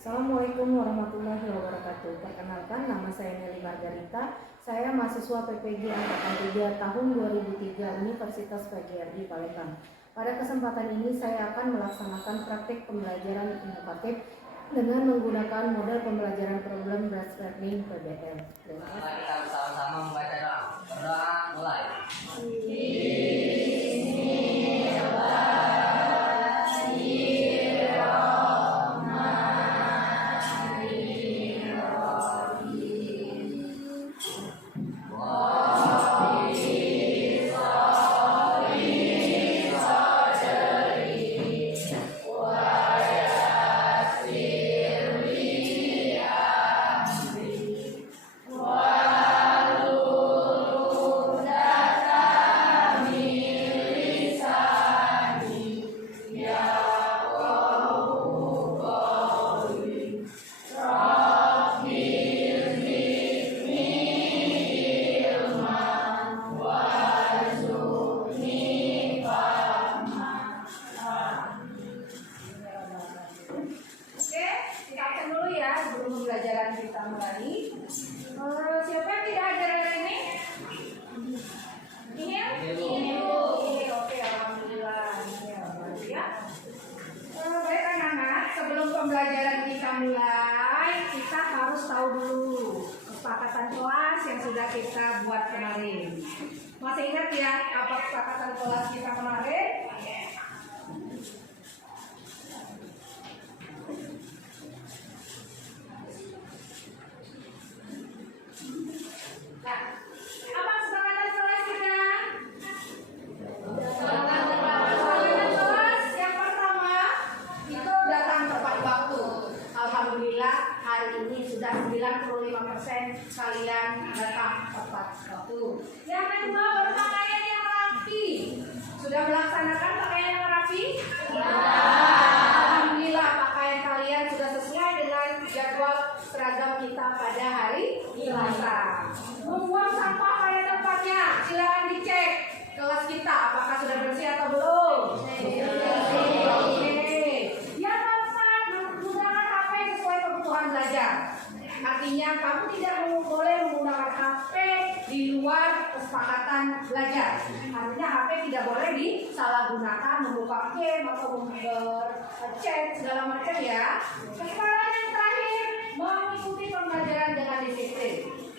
Assalamualaikum warahmatullahi wabarakatuh. Perkenalkan, nama saya Nelly Margarita. Saya mahasiswa PPG Angkatan 3 tahun 2003 Universitas PGRI Palembang. Pada kesempatan ini saya akan melaksanakan praktik pembelajaran inovatif dengan menggunakan model pembelajaran problem based learning PBL. Mari kita bersama-sama membaca doa. Berdoa mulai. Pembelajaran kita mulai. Siapa yang tidak ada ini? Ini. Oke, alhamdulillah. Ya. Baik anak-anak, sebelum pembelajaran kita mulai, kita harus tahu dulu kesepakatan kelas yang sudah kita buat kemarin. Masih ingat ya apa kesepakatan kelas kita kemarin? Hari ini sudah 95% kalian datang tepat waktu. Yang kedua, berpakaian yang rapi. Sudah melaksanakan pakaian yang rapi? Ya. Alhamdulillah, pakaian kalian sudah sesuai dengan jadwal seragam kita pada hari Selasa. Membuang sampah pada tempatnya. Silakan dicek kelas kita apakah sudah bersih atau belum. Belajar. Artinya kamu tidak boleh menggunakan HP di luar kesepakatan belajar. Artinya HP tidak boleh disalahgunakan, membuka game atau chat segala macam ya. Kesepakatan yang terakhir, mengikuti pembelajaran dengan disiplin.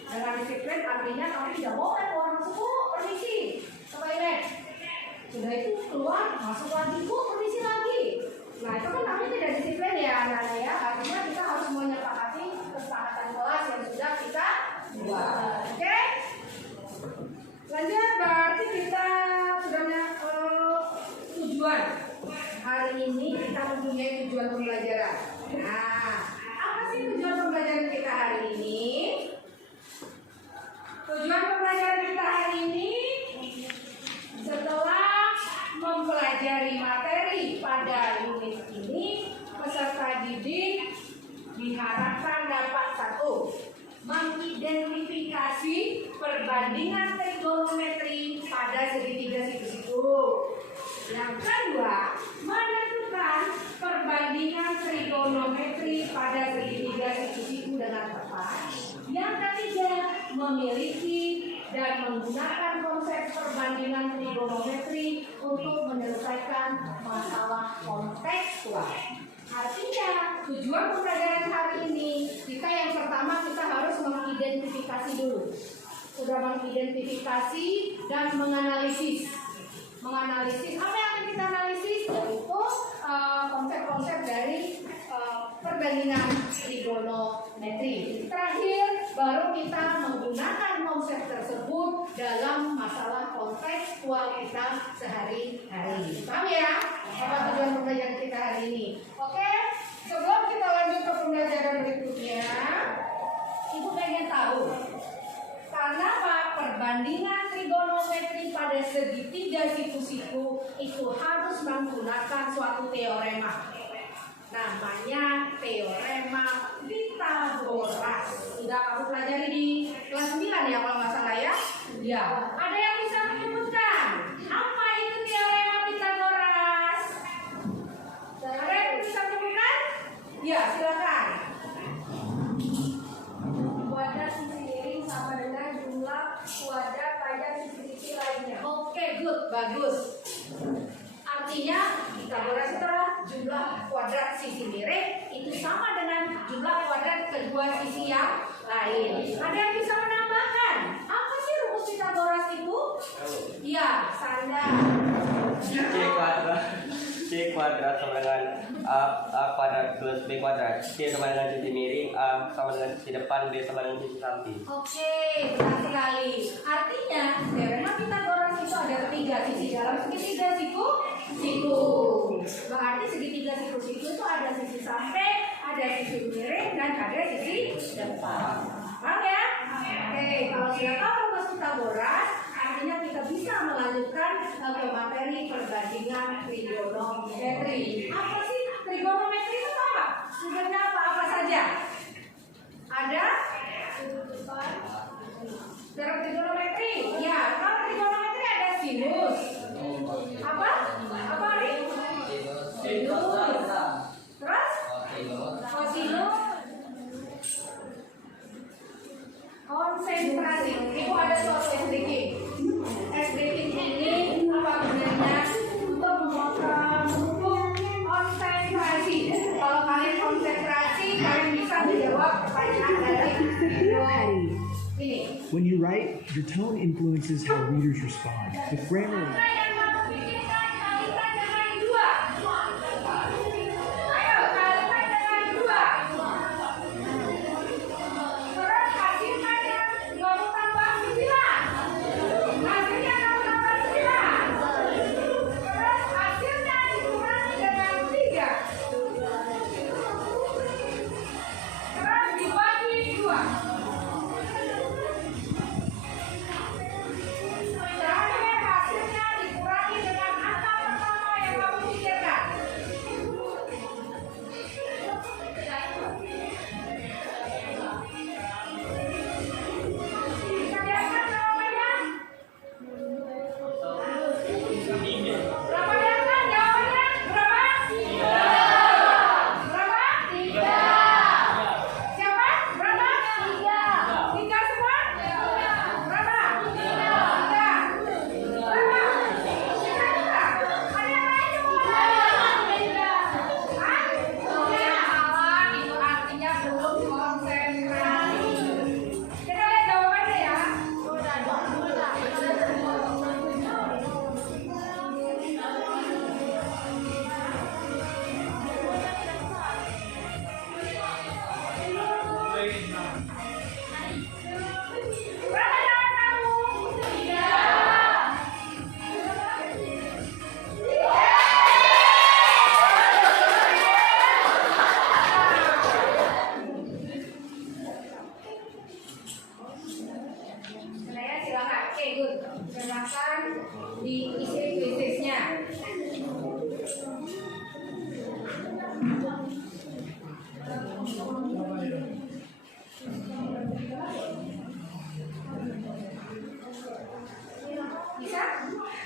Dengan disiplin artinya kamu tidak boleh keluar masuk, Bu, permisi ke toilet. Sudah itu keluar masuk lagi, Bu, permisi lagi. Nah itu kan namanya tidak disiplin ya anak-anak ya. Artinya kita harus menyepakati kesepakatan kelas yang sudah kita buat. Oke? Lanjut, berarti kita sudah punya tujuan. Hari ini kita mempunyai tujuan pembelajaran. Nah, apa sih tujuan pembelajaran kita hari ini? Tujuan pembelajaran kita hari ini setelah mempelajari materi pada unit ini, peserta didik diharapkan dapat satu, mengidentifikasi perbandingan trigonometri pada segitiga siku-siku. Yang kedua, menentukan perbandingan trigonometri pada segitiga siku-siku dengan tepat. Yang ketiga, memiliki dan menggunakan konsep perbandingan trigonometri untuk menyelesaikan masalah kontekstual. Artinya, tujuan pembelajaran hari ini, kita yang pertama kita harus mengidentifikasi dulu. Sudah mengidentifikasi dan menganalisis. Menganalisis, apa yang akan kita analisis? Yaitu konsep-konsep dari perbandingan trigonometri. Terakhir, baru kita menggunakan konsep tersebut dalam masalah kontekstual kita sehari-hari. Paham ya? Apa tujuan pembelajaran kita hari ini? Oke, sebelum kita lanjut ke pembelajaran berikutnya, Ibu pengen tahu kenapa perbandingan trigonometri pada segitiga siku-siku itu harus menggunakan suatu teorema. Namanya teorema Pythagoras. Sudah kamu pelajari di kelas 9 ya kalau nggak salah ya? Ya. Ada yang bisa menyebutkan apa itu teorema Pythagoras? Ya, silakan. Pitagoras itu adalah jumlah kuadrat sisi miring itu sama dengan jumlah kuadrat kedua sisi yang lain. Ada yang bisa menambahkan? Apa sih rumus Pitagoras itu? Iya, Sanda. C kuadrat sama dengan A kuadrat plus B kuadrat. C sama dengan sisi miring, A sama dengan sisi depan, B sama dengan sisi samping. Oke, benar sekali. Artinya, teorema Pitagoras itu ada 3 sisi dalam segitiga siku. Berarti segitiga siku itu ada sisi samping, ada sisi miring, dan ada sisi depan. Paham ya? Oke, kalau sudah tahu rumus Pitagoras, artinya kita bisa melanjutkan ke materi perbandingan trigonometri. Apa sih trigonometri itu apa? Sumbernya apa saja? Ada dalam trigonometri. Ya, kalau trigonometri ada sinus. Apa Ri? Sinus. Terus? Kosinus. Konsentrasi. Ibu ada soal S-breaking. S-breaking ini apa gunanya? Untuk mengukur konsentrasi. Kalau kalian konsentrasi, kalian bisa menjawab pertanyaan dari video ini. When you write, your tone influences how readers respond. With Grammarly,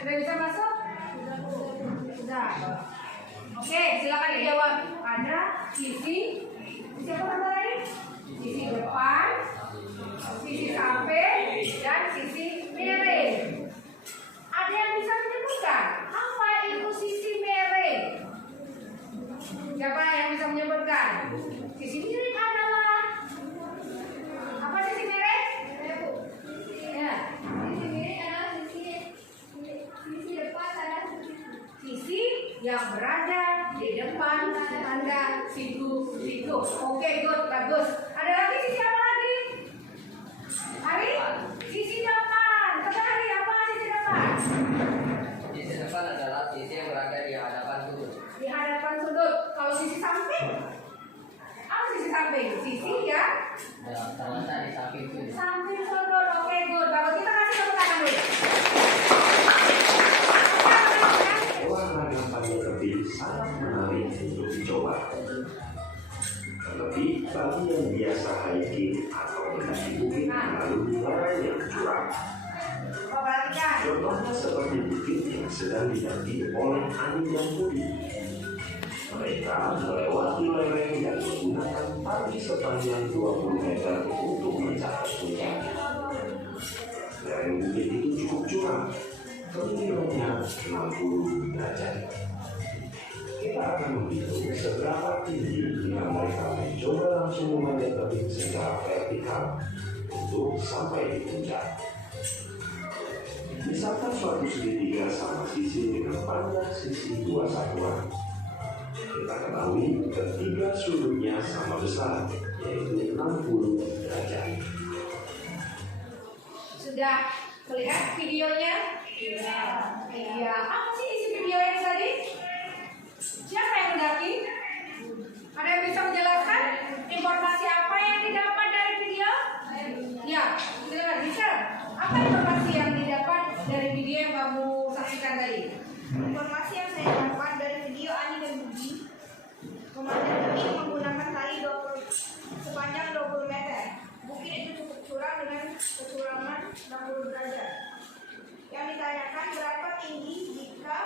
Sudah bisa masuk? Sudah. Oke, silakan dijawab. Ada sisi apa nama tadi? Sisi depan, sisi samping, dan sisi miring. Ada yang bisa menyebutkan apa itu sisi miring? Siapa yang bisa menyebutkan? Sisi miring adalah apa sisi miring? Ya. Sisi miring adalah sisi depan adalah sisi yang berada di depan Anda siku. Oke, good, bagus. Ada lagi sisi apa lagi? Hari? Sisi depan. Kata Hari apa sisi depan? Sisi depan adalah sisi yang berada di hadapan sudut. Di hadapan sudut. Kalau sisi samping? Apa sisi samping? Sisi ya? Terletak di samping sudut. Samping sudut. Oke, good. Bagus. Kita kasih tepuk tangan dulu. Warna gambar lebih sangat menarik untuk dicoba. Terlebih bagi yang biasa hiking atau mendaki bukit melalui lereng yang curam. Perhatikan. Contohnya seperti bukit yang sedang didampingi oleh angin yang putih. Mereka melewati lereng dan menggunakan tali sepanjang 20 meter untuk mencapai puncaknya. Lereng bukit itu cukup curam, ketinggiannya 60 derajat. kita akan menghitung seberapa tinggi jika mereka mencoba langsung memanjat tebing secara vertikal untuk sampai di puncak. Misalkan suatu segitiga sama sisi dengan panjang sisi 2 satuan. Kita ketahui ketiga sudutnya sama besar, yaitu 60 derajat. Sudah melihat videonya? Iya. Apa sih isi video yang tadi? Siapa yang mendaki? Ada yang bisa menjelaskan informasi apa yang didapat dari video? Ya, silakan bisa. Apa informasi yang didapat dari video yang kamu saksikan tadi? Informasi yang saya dapat dari video Ani dan Budi, memanjat tebing menggunakan tali 20 sepanjang 20 meter. Bukit itu cukup curam dengan kecurangan 60 derajat. Yang ditanyakan berapa tinggi jika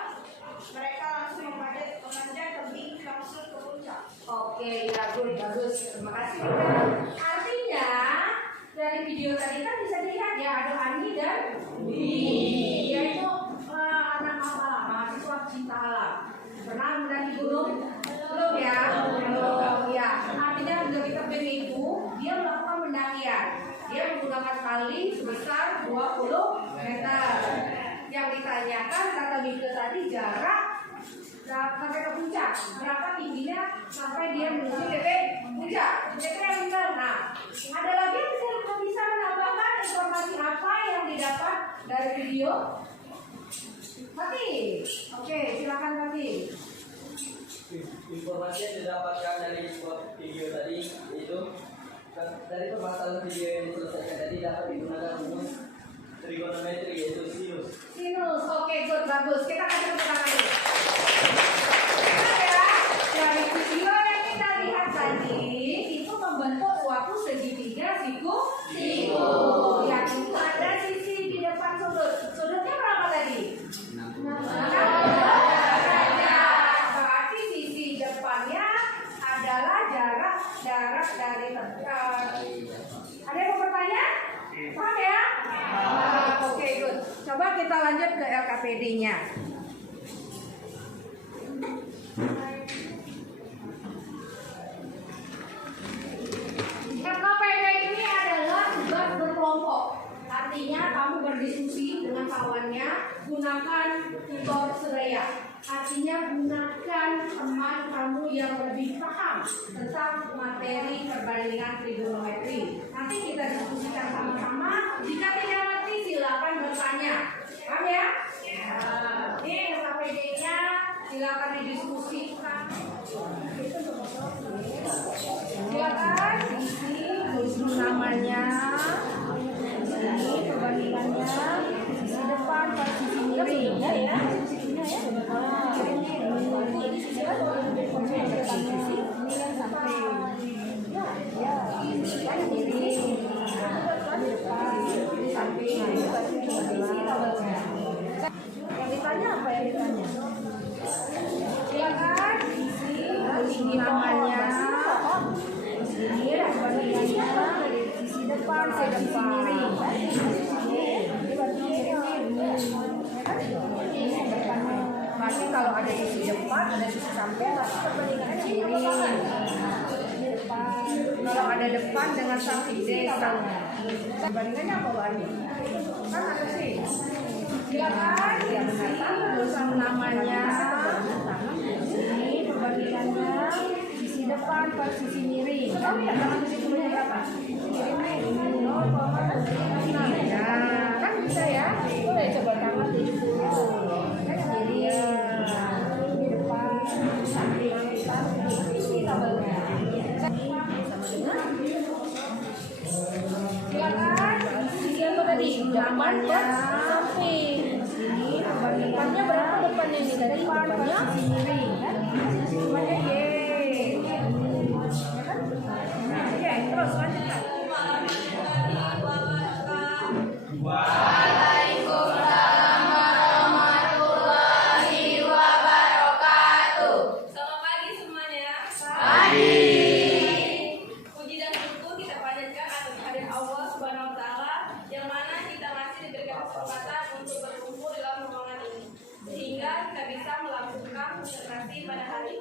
mereka langsung memanjat tebing langsung ke puncak. Oke, ya good, bagus. Terima kasih. Artinya dari video tadi kan bisa dilihat ya ada Ani dan Budi, yaitu anak alam, mahasiswa cinta alam. Pernah mendaki gunung? Belum ya? Belum ya. Artinya mendaki tebing itu dia melakukan pendakian. Dia menggunakan tali sebesar 20 meter. Yang ditanyakan kata Mika tadi jarak sampai ke puncak, berapa tingginya sampai dia menuju titik puncak. Kira-kira yang benar. Nah, ada lagi yang bisa menambahkan informasi apa yang didapat dari video? Mati. Oke, silakan Mati. Informasi yang didapatkan dari video tadi itu dari permasalahan video yang diselesaikan tadi dapat digunakan untuk trigonometri, yaitu sinus. Sinus, oke, good, bagus. Kita kasih tepuk tangan dulu. Nah ya, dari video yang kita lihat tadi itu membentuk suatu segitiga siku. Yang itu ada sisi di depan sudut. Sudutnya berapa tadi? 60 derajat. Berarti sisi depannya adalah jarak dari ada yang mau bertanya? Paham ya? Oke, good. Coba kita lanjut ke LKPD-nya. LKPD ini adalah tugas berkelompok. Artinya kamu berdiskusi dengan kawannya, gunakan tutor sebaya. Artinya gunakan teman kamu yang lebih paham tentang materi perbandingan trigonometri. Nanti kita diskusikan sama-sama. Jika tidak ngerti silakan bertanya. Paham ya? Ini LKPD-nya silakan didiskusikan. Silakan tulis namanya, ini perbandingannya, sisi depan per sisi miring ya. Yang ditanya apa yang ditanya? Silakan isi namanya, ini perbandingannya, sisi depan per sisi miring. Berarti kalau ada sisi depan, ada sisi samping, berarti perbandingannya kiri. Kalau ada depan dengan samping desa, perbandingannya apa Bu Ani? Kan ada sih. Silakan, ya benar. Tulis namanya, ini perbandingannya, sisi depan per sisi miring. Tahu ya dengan sisi miring berapa? Nah, kan bisa ya? Boleh coba tambah 70. Namanya samping ini depannya berapa depannya ini dari depannya depannya ya terus lanjutkan. Waalaikumsalam warahmatullahi wabarakatuh. Selamat pagi semuanya. Pagi. Puji dan syukur kita panjatkan atas kehadirat Allah Subhanahu wa taala yang mana kita masih diberikan kesempatan untuk berkumpul dalam ruangan ini sehingga kita bisa melakukan konsentrasi pada hari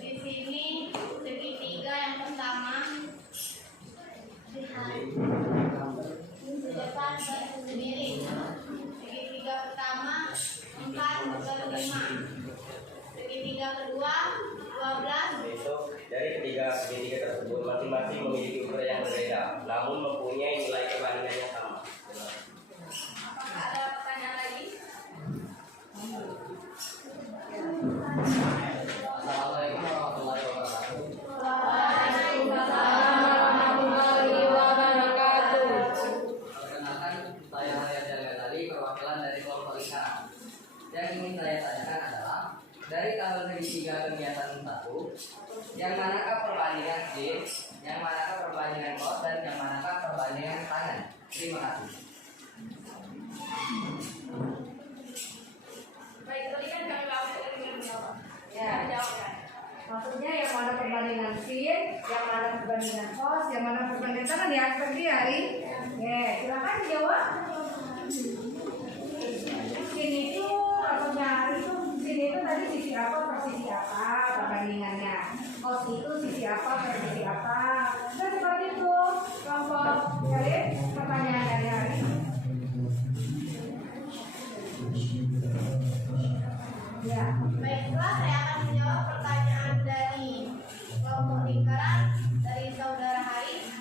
Di sini segitiga yang pertama depan garis sendiri. Segitiga pertama 4/5. Segitiga kedua 12. Besok dari segitiga tersebut masing-masing memiliki ukuran yang berbeda, namun mempunyai nilai perbandingan yang sama. Apakah ada pertanyaan lagi? Assalamualaikum warahmatullahi wabarakatuh. Perkenalkan, saya Hayat Jagadali, perwakilan dari kelompok IKA. Yang ingin saya tanyakan adalah dari tanggal segitiga kegiatan 1, yang manakah perbandingan sin, yang manakah perbandingan cos, dan yang manakah perbandingan tangan. Terima kasih. Baik, tadi kan kami bahas tadi menjawab. Ya. Jawabkan. Maksudnya yang mana perbandingan sin, yang mana perbandingan cos, yang mana perbandingan tangan ya seperti hari. Oke, silakan dijawab. Sin itu maksudnya itu sin itu tadi sisi apa per sisi apa perbandingannya. Cos itu sisi apa per sisi apa. Nah seperti itu kelompok dari pertanyaan dari hari. Ya. Baiklah, saya akan menjawab pertanyaan dari kelompok lingkaran dari saudara Hari.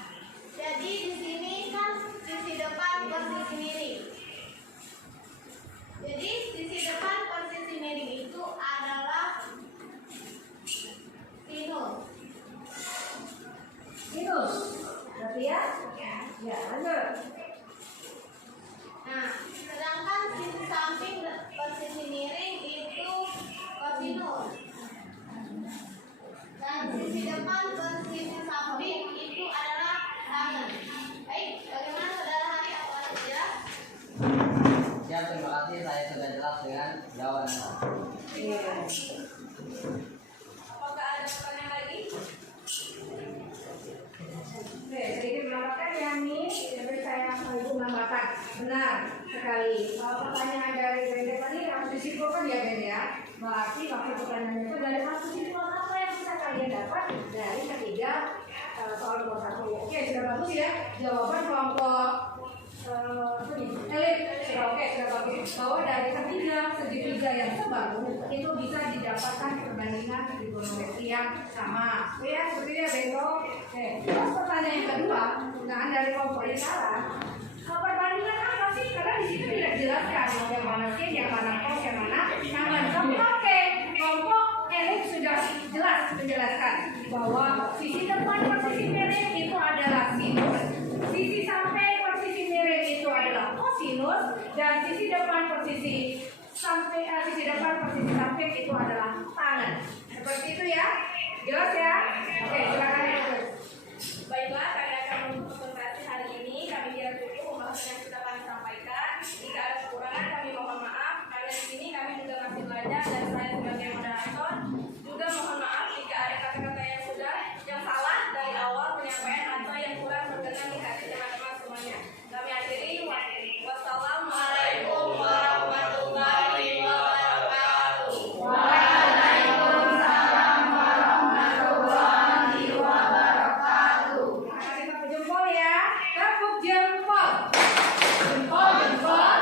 Jadi di sini kan sisi depan per sisi miring. Jadi sisi depan per sisi miring itu adalah sinus. Sinus. Berarti ya? Ya, lanjut. Nah, sedangkan sisi samping per sisi miring itu kosinus. Dan sisi depan per sisi samping itu adalah tangen. Baik, bagaimana saudara Hari? Apakah jelas? Siap, terima kasih. Saya sudah jelas dengan jawaban. Iya. Apakah ada pertanyaan lagi? Oke, sedikit menambahkan ya nih, jadi saya ibu menambahkan benar sekali. Pertanyaan dari Brenda tadi harus disimpulkan ya Ben ya. Berarti waktu pertanyaannya itu dari satu kesimpulan apa yang bisa kalian dapat dari ketiga soal nomor 1. Oke, sudah bagus ya jawaban kelompok elit. Oke, sudah bagus bahwa dari ketiga segitiga yang sebaru itu bisa didapatkan perbandingan trigonometri yang sama. Oke ya, seperti ya Bento. Oke, terus pertanyaan yang kedua, nah dari kelompok lingkaran, perbandingan apa sih? Karena di situ tidak dijelaskan yang mana sin, yang mana cos, yang mana tangan. Tapi oke, kelompok elit sudah jelas menjelaskan bahwa sisi depan per sisi miring itu adalah sinus, sisi samping per sisi miring itu adalah kosinus, dan sisi depan per sisi samping itu adalah tangan. Seperti itu ya, jelas ya. Oke, silakan ya. Baiklah, kami akan menutup presentasi hari ini. Kami kira cukup pembahasan yang sudah kami sampaikan. Jika ada kekurangan, kami mohon maaf. Karena di sini kami juga masih belajar dan saya sebagai moderator juga mohon maaf jika ada kata-kata yang salah dari awal penyampaian atau yang kurang berkenan di hati teman-teman semuanya. Kami akhiri. Wassalamualaikum warahmatullahi wabarakatuh. Waalaikumsalam warahmatullahi wabarakatuh. Kasih tepuk jempol ya, tepuk jempol, jempol, jempol,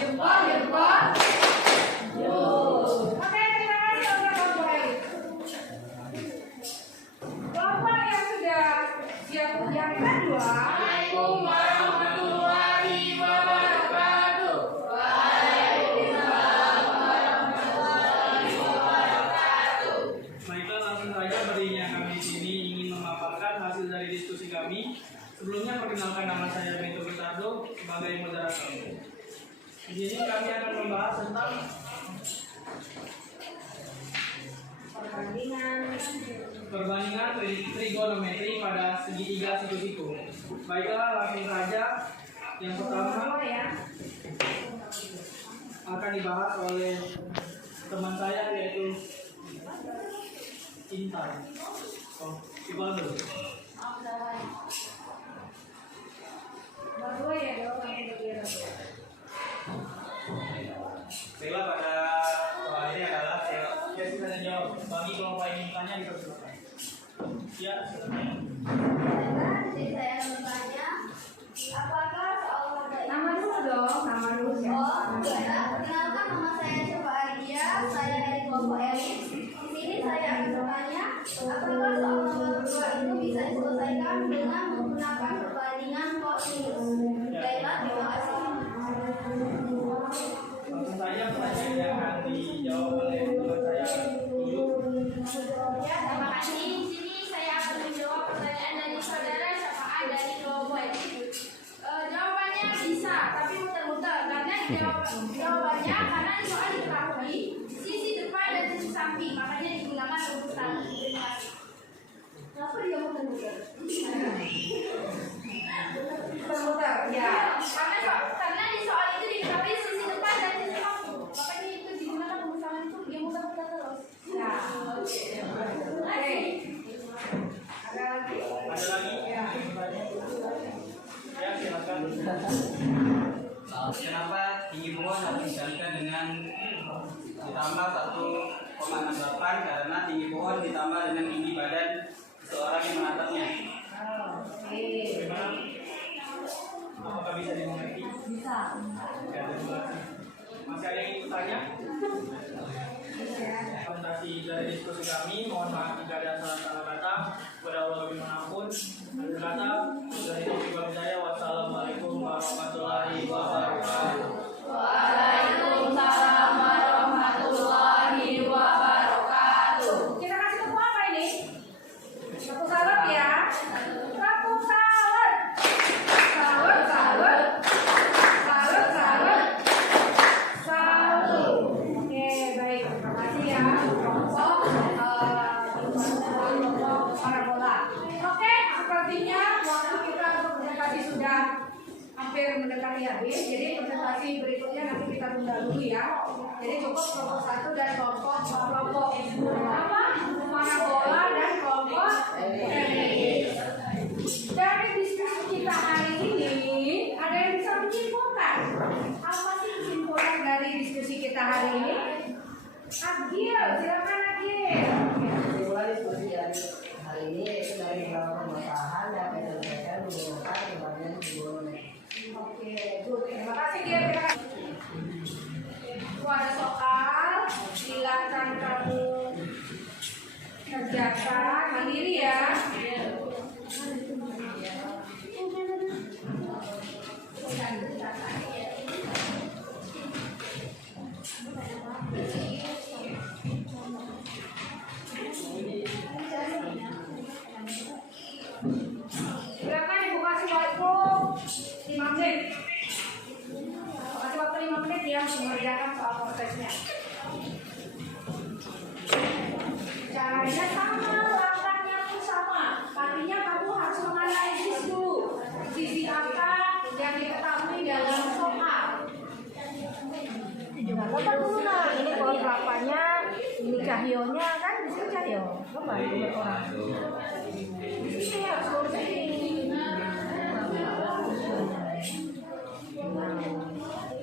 jempol, jempol. Oke, terima kasih untuk kelompok elit. Kelompok yang sudah siap yang kedua. Waalaikumsalam warahmatullahi wabarakatuh. Baiklah, langsung saja berdirinya kami di sini ingin memaparkan hasil dari diskusi kami. Sebelumnya perkenalkan, nama saya Bento Bertardo sebagai moderator. Di sini kami akan membahas tentang perbandingan trigonometri pada segitiga siku-siku. Baiklah, langsung saja. Yang pertama akan dibahas oleh teman saya yaitu Intan. Oh, Iqbaldo. Berdua ya dong, yang berdua. Oke, Baiklah, pada soal ini adalah saya bisa jawab. Bagi kelompok yang bertanya dipersilakan. Ya, silakan. Jadi saya akan bertanya, apakah seolah Nama dulu dong, nama dulu Oh, ya. Perkenalkan, nama saya Syafa Adia, saya dari kelompok elit. Di sini saya akan bertanya, apakah soal nomor 2 itu bisa diselesaikan dengan menggunakan perbandingan kosinus? Baiklah, terima kasih. Langsung saja pertanyaan yang akan dijawab oleh teman saya dulu. Ya, terima kasih. Di sini saya akan menjawab pertanyaan dari saudara Syafa dari kelompok elit. Jawabannya bisa, tapi muter-muter karena jawabannya karena di soal diketahui sisi depan dan sisi samping, makanya digunakan rujukan. Terima kasih. Kenapa dia muter-muter? Muter-muter, ya. Karena di soal itu diketahui sisi depan dan sisi samping, makanya itu digunakan rujukan itu dia muter-muter terus. Ya. Oke. Ada lagi? Ada lagi? Ya. Ya, silakan. Kenapa tinggi pohon harus dikalikan dengan ditambah 1,68 karena tinggi pohon ditambah dengan tinggi badan seorang yang menatapnya. Oke. Bagaimana? Apakah bisa dimengerti? Bisa. Ya, terima kasih. Masih ada yang ingin bertanya? Presentasi dari diskusi kami, mohon maaf jika ada salah kata. Kepada Allah bagaimanapun, akhir kata dari topik saya. Wassalamualaikum warahmatullahi wabarakatuh. Waalaikumsalam warahmatullahi wabarakatuh. Kita kasih tepuk apa ini? Tepuk salep ya. Tepuk salep. Salep, salep. Salep, salep. Salep. Oke, baik. Terima kasih ya. Kelompok parabola. Oke, sepertinya waktu kita untuk presentasi sudah hampir mendekati habis. Jadi presentasi berikutnya nanti kita tunda dulu ya. Jadi cukup kelompok 1 dan kelompok apa? Parabola dan kelompok dari diskusi kita hari ini, ada yang bisa menyimpulkan apa sih kesimpulan dari diskusi kita hari ini? Agil, silakan Agil. Kesimpulan diskusi hari ini yaitu dari beberapa permasalahan yang akan diselesaikan menggunakan perbandingan trigonometri. Oke, good. Terima kasih dia. Terima kasih. Itu ada soal, silakan kamu kerjakan mandiri ya. Silakan Ibu kasih waktu 5 menit. Kasih waktu 5 menit ya untuk mengerjakan soal prosesnya. Caranya sama, langkahnya pun sama. Artinya kamu harus menganalisis dulu sisi apa yang diketahui dalam soal. Bapak dulu nah, ini pohon kelapanya, ini cahyonya kan di sini cahyo. Bapak itu orang. Ini harus lurus ini.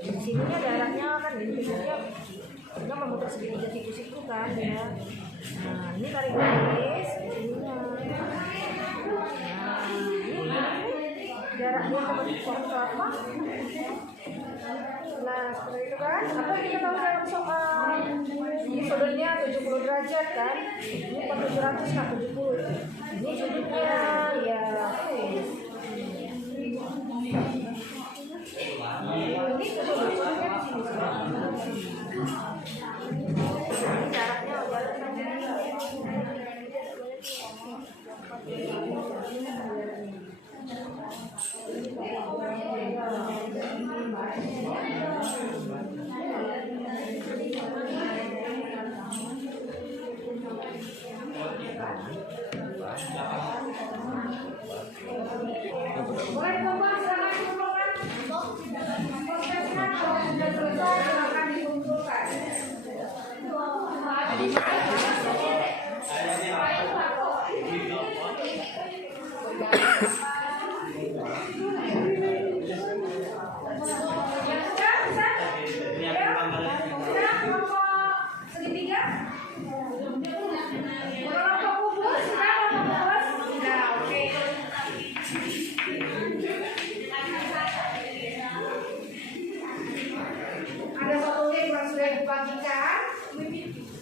Di sininya daratnya kan di sininya kita memutar segitiga siku-siku kan ya. Nah ini tarik garis di sininya. Nah ini jaraknya ke pohon kelapa. Nah seperti itu kan. Apa yang kita tahu dalam soal? Ini sudutnya 70 derajat kan. Ini 700 kan 70. Ini sudutnya ya. Ini sudutnya di sini. Ini jaraknya boleh kelompok silakan dikumpulkan. Prosesnya kalau sudah selesai silakan dikumpulkan. Ya sudah bisa. Ya.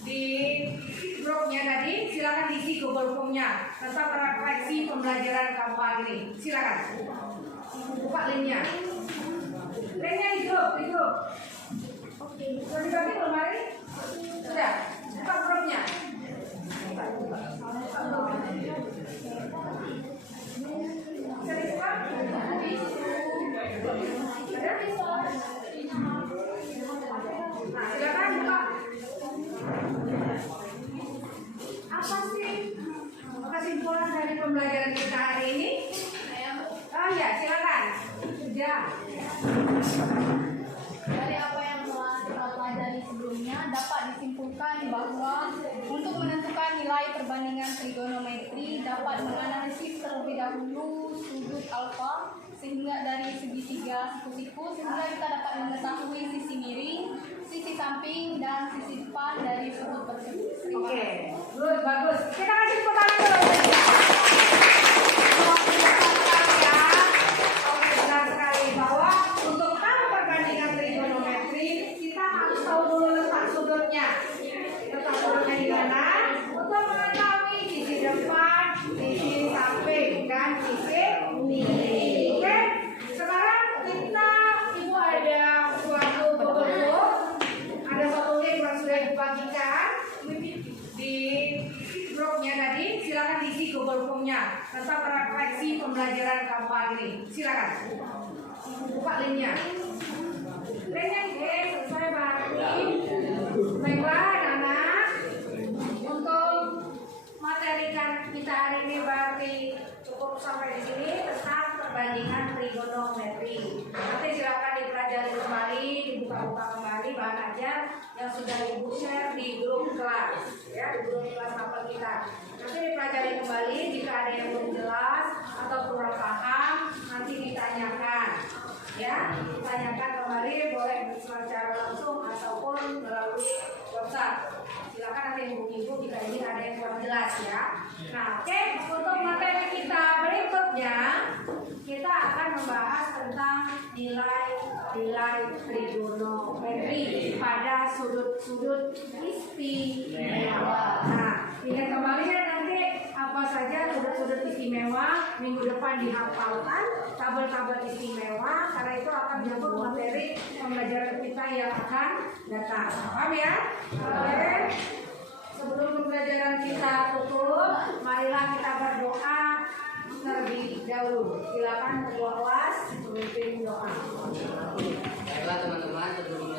di grupnya tadi, silakan diisi Google Form-nya tentang refleksi pembelajaran kamu hari ini. Silakan buka linknya. Linknya di grup. Oke. Sudah dibagi belum hari? Sudah. Buka grupnya. Bisa dibuka? Ada? Nah, silakan buka. Apa sih kesimpulan dari pembelajaran kita hari ini? Oh ya, silakan. Sudah. Dari apa yang telah kita pelajari sebelumnya dapat disimpulkan bahwa untuk menentukan nilai perbandingan trigonometri dapat menganalisis terlebih dahulu sudut alfa sehingga dari segitiga siku-siku sehingga kita dapat mengetahui sisi miring, sisi samping dan sisi depan dari sudut tersebut. Oke, good, bagus. Kita kasih tepuk tangan dulu. Oke, benar sekali bahwa untuk tahu perbandingan trigonometri kita harus tahu dulu letak sudutnya. Letak sudutnya di mana? Untuk mengetahui sisi depan, sisi samping dan sisi miring. Oke, sekarang kita ibu ada suatu buku, ada satu link yang sudah dibagikan di grupnya tadi. Silakan diisi Google Form-nya tentang refleksi pembelajaran kamu hari ini. Silakan buka linknya. Linknya saya bagi. Baiklah anak-anak, untuk materi kita hari ini berarti cukup sampai di sini tentang perbandingan trigonometri. Nanti silakan dipelajari kembali, dibuka-buka kembali bahan ajar yang sudah ibu share di grup kelas, ya, di grup kelas mapel kita. Nanti dipelajari kembali, jika ada yang belum jelas atau kurang paham nanti ditanyakan, ya, ditanyakan kembali, boleh secara langsung ataupun melalui WhatsApp. Silakan nanti ibu-ibu jika ini ada yang kurang jelas, ya. Nah, oke, untuk materi kita berikutnya kita akan membahas tentang nilai trigonometri pada sudut-sudut istimewa. Nah, ingat kembali ya nanti apa saja sudut-sudut istimewa minggu depan dihafalkan tabel-tabel istimewa karena itu akan menyangkut materi pembelajaran kita yang akan datang. Paham ya? Oke. Sebelum pembelajaran kita tutup, marilah kita berdoa terlebih dahulu. Silakan ketua kelas memimpin doa. Baiklah teman-teman, sebelum